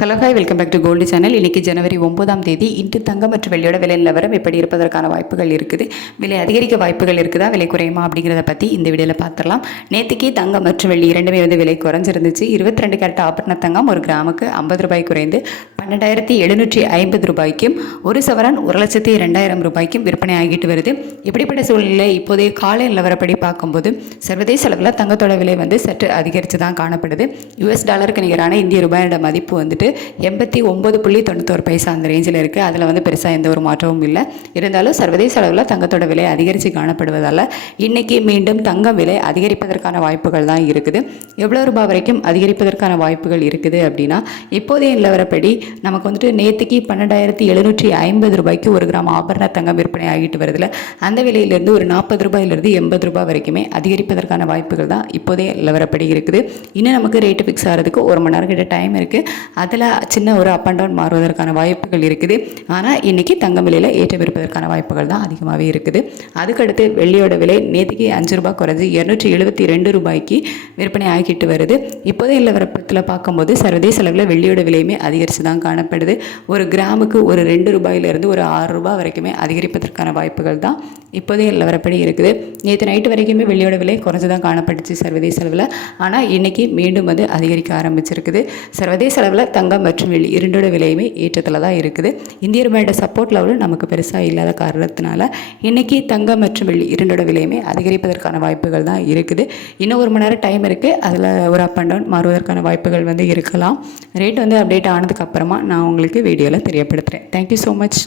Hello hi welcome back to gold channel. இன்றைக்கி ஜனவரி 9ஆம் தேதி. இன்று தங்கம் மற்றும் வெள்ளியோட விலை நிலவரம் எப்படி இருப்பதற்கான வாய்ப்புகள் இருக்குது, விலை அதிகரிக்க வாய்ப்புகள் இருக்குதா, விலை குறையுமா அப்படிங்கிறத பற்றி இந்த வீடியோவில் பார்த்துடலாம். நேற்றுக்கு தங்கம் மற்றும் வெள்ளி இரண்டுமே விலை குறைஞ்சிருந்துச்சு. 22 கேரட் ஆபரண தங்கம் ஒரு கிராமுக்கு 50 ரூபாய் குறைந்து 12,750 ரூபாய்க்கும், ஒரு சவரன் 1,02,000 ரூபாய்க்கும் விற்பனை ஆகிட்டு வருது. இப்படிப்பட்ட சூழ்நிலை இப்போதைய காலை நிலவரப்படி பார்க்கும்போது சர்வதேச அளவில் தங்கத்தோட விலை சற்று அதிகரித்து தான் காணப்படுது. US டாலருக்கு நிகரான இந்திய ரூபாயோட மதிப்பு 89.91 பைசா அந்த ரேஞ்சில் இருக்குது. அதில் பெருசாக எந்த ஒரு மாற்றமும் இல்லை. இருந்தாலும் சர்வதேச அளவில் தங்கத்தோட விலை அதிகரித்து காணப்படுவதால் இன்றைக்கி மீண்டும் தங்கம் விலை அதிகரிப்பதற்கான வாய்ப்புகள் தான் இருக்குது. எவ்வளோ ரூபாய் வரைக்கும் அதிகரிப்பதற்கான வாய்ப்புகள் இருக்குது அப்படின்னா, இப்போதைய நிலவரப்படி நமக்கு நேற்றுக்கு 12,750 ரூபாய்க்கு ஒரு கிராம் ஆபரண தங்கம் விற்பனை ஆகிட்டு வருதுல, அந்த விலையிலேருந்து ஒரு 40 ரூபாயிலிருந்து 80 ரூபாய் வரைக்குமே அதிகரிப்பதற்கான வாய்ப்புகள் தான் இப்போதைய நிலவரப்படி இருக்குது. இன்னும் நமக்கு ரேட்டு ஃபிக்ஸ் ஆகிறதுக்கு 1 மணி நேரம் கிட்ட டைம் இருக்குது. அதில் சின்ன ஒரு அப் அண்ட் டவுன் மாறுவதற்கான வாய்ப்புகள் இருக்குது. ஆனால் இன்றைக்கி தங்கம் விலையில் ஏற்றம் இருப்பதற்கான வாய்ப்புகள் தான் அதிகமாகவே இருக்குது. அதுக்கடுத்து வெள்ளியோட விலை நேற்றுக்கு 5 ரூபாய் குறைஞ்சி 272 ரூபாய்க்கு விற்பனை ஆகிட்டு வருது. இப்போதைய நிலவரத்தில் பார்க்கும்போது சர்வதேச அளவில் வெள்ளியோட விலையுமே அதிகரித்து தான் காணப்படுது. ஒரு கிராமுக்கு ஒரு 2 ரூபாயிலிருந்து ஒரு 6 ரூபாய் வரைக்குமே அதிகரிப்பதற்கான வாய்ப்புகள் தான் இப்போதைய நிலவரப்படி இருக்குது. நேற்று நைட்டு வரைக்குமே வெள்ளியோட விலை குறைஞ்சி தான் காணப்பட்டுச்சு சர்வதேச அளவில். ஆனால் இன்றைக்கி மீண்டும் அதிகரிக்க ஆரம்பிச்சிருக்குது. சர்வதேச அளவில் தங்கம் மற்றும் வெள்ளி இரண்டோட விலையுமே ஏற்றத்தில் தான் இருக்குது. இந்திய ரூபாயோட சப்போர்ட் லெவலும் நமக்கு பெருசாக இல்லாத காரணத்தினால இன்றைக்கி தங்கம் மற்றும் வெள்ளி இரண்டோட விலையுமே அதிகரிப்பதற்கான வாய்ப்புகள் தான் இருக்குது. இன்னும் 1 மணி நேரம் டைம் இருக்குது. அதில் ஒரு அப் அண்ட் டவுன் மாறுவதற்கான வாய்ப்புகள் இருக்கலாம். ரேட் அப்டேட் ஆனதுக்கப்புறமா நான் உங்களுக்கு வீடியோவில் தெரியப்படுத்துகிறேன். Thank you so much.